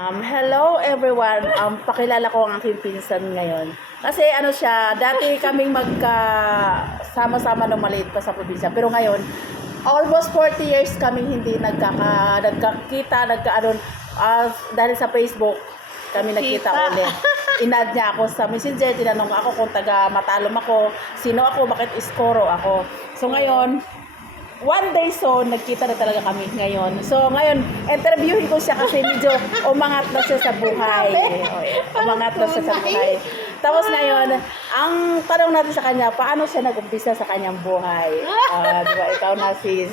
Hello everyone. Pakilala ko ang aking pinsan ngayon. Kasi ano siya, dati kaming magka-sama-sama nung maliit pa sa probinsya. Pero ngayon, almost 40 years kaming hindi nagkakita, dahil sa Facebook kami nagkita ulit. Inad niya ako sa Messenger, tinanong ako kung taga Matalom ako, sino ako, bakit Iskoro ako. So ngayon, one day nagkita na talaga kami ngayon. So ngayon, interviewin ko siya kasi medyo umangat na siya sa buhay. Umangat na siya sa buhay. Tapos ngayon, ang tanong natin sa kanya, paano siya nag-umpisa sa kanyang buhay? Diba, ikaw na sis.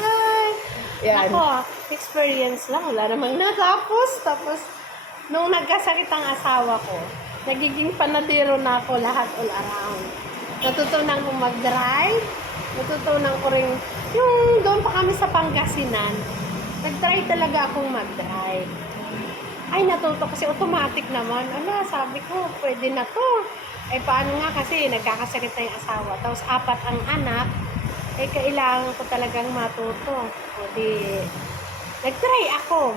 Yan. Ako, experience lang. Wala namang natapos. Tapos, nung nagkasakit ang asawa ko, nagiging panadero na ako lahat all around. Natutunan ko mag-drive. Natutunan ko rin, yung doon pa kami sa Pangasinan, nag-try talaga akong mag-drive. Ay, natuto kasi automatic naman. Sabi ko, pwede na to. Paano nga kasi nagkakasakit na yung asawa. Tapos 4 ang anak, kailangan ko talagang matuto. O di, nag-try ako.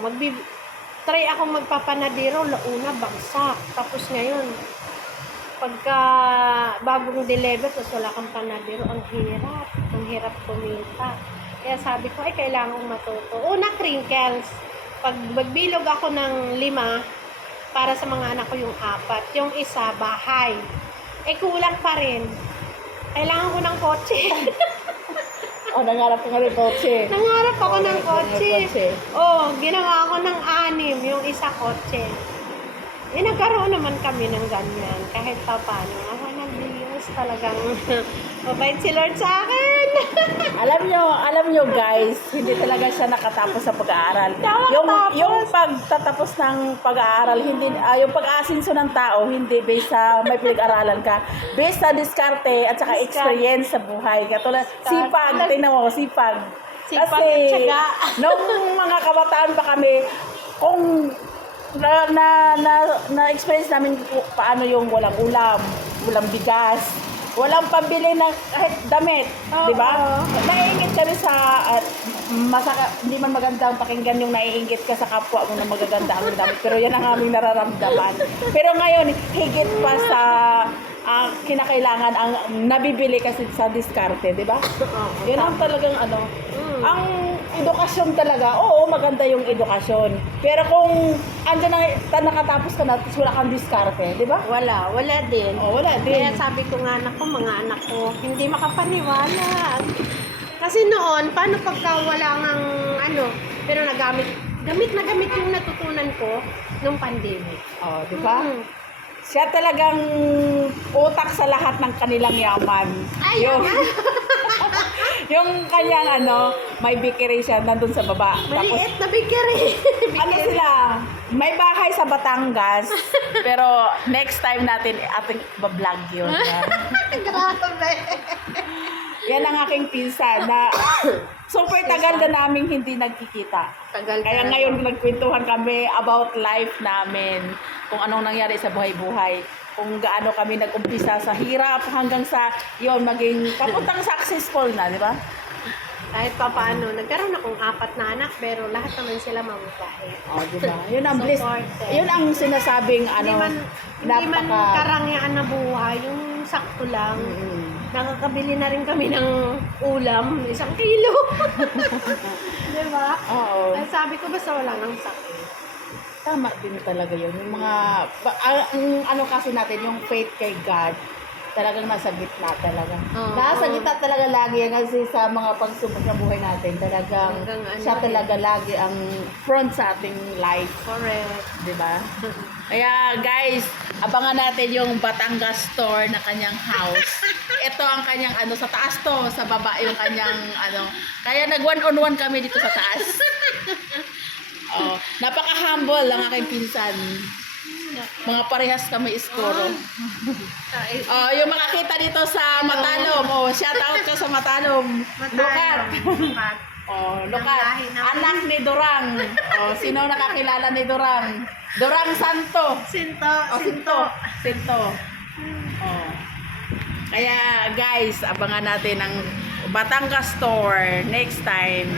Try ako magpapanadero, launa, bagsak. Tapos ngayon, pagka bagong deliver, tapos wala kang panadero, ang hirap kumita. Kaya sabi ko, kailangan kong matuto. Una, crinkles. Pag magbilog ako ng 5, para sa mga anak ko yung 4. Yung isa, bahay. Kulang pa rin. Kailangan ko ng kotse. Nangarap ka nga ng kotse. Nangarap ako ng kotse. Ginawa ko ng 6, yung isa kotse. Nagkaroon naman kami ng ganyan. Kahit pa paano. Ako ng Diyos talagang mabait si Lord sa akin. alam nyo guys, hindi talaga siya nakatapos sa pag-aaral. Yung pagtatapos ng pag-aaral, hindi yung pag-aasinso ng tao, hindi based sa may pinag-aralan ka. Based sa diskarte at saka experience sa buhay. Katulad, sipag. Tingnan mo, sipag. Sipag at syaga. Nung mga kabataan pa kami, kung na-experience namin paano yung walang ulam, walang bigas, walang pambili ng kahit damit, di ba? Naiingit kami sa hindi man maganda ang pakinggan yung naiingit ka sa kapwa mo na magaganda ang damit, pero yan ang aming nararamdaman. Pero ngayon, higit pa sa kinakailangan ang nabibili kasi sa diskarte, di ba? Yun ang talagang ang edukasyon talaga, maganda yung edukasyon. Pero kung andyan nakatapos ka na, wala kang diskarte, di ba? Wala din. Wala din. Kaya sabi ko nga, mga anak ko, hindi makapaniwala. Kasi noon, paano pagka wala ng pero gamit na gamit yung natutunan ko nung pandemic. Di ba? Siya talagang utak sa lahat ng kanilang yaman. Yung kanyang may bakery siya nandun sa baba. Maliit na bakery. Sila? May bahay sa Batangas. Pero next time natin ating bablog yun. Grabe. Yan ang aking pinsan na super tagal na naming hindi nagkikita. Kaya ngayon nagkwentuhan kami about life namin. Kung anong nangyari sa buhay-buhay. Kung gaano kami nag-umpisa sa hirap hanggang sa maging papuntang successful na, di ba? Kahit pa paano, nagkaroon akong 4 na anak, pero lahat naman sila mabubahe. Di ba? Yun ang bliss. Yun ang sinasabing hindi man karangyaan na buhay, yung sakto lang. Nakakabili na rin kami ng ulam, 1 kilo. Di ba? Oo. Ay, sabi ko, basta wala nang sakit. Tama din talaga yun. Yung mga, kasi natin, yung faith kay God, talagang nasa gitna talaga. Nasa gitna talaga lagi yan kasi sa mga pagsubok ng buhay natin, talagang siya talaga lagi ang front sa ating life. Correct. Diba? Kaya guys, abangan natin yung Batangas store na kanyang house. Ito ang kanyang sa taas to, sa baba yung kanyang Kaya nag 1-on-1 kami dito sa taas. Napaka-humble ang aking pinsan. Mga parehas kami Iskoro. Yung makakita dito sa Matalom. Shout out ka sa Matalom. Lukat. Lukat. Anak ni Durang. Sino nakakilala ni Durang? Durang Santo. Sinto. Kaya guys, abangan natin ang Batangas store next time.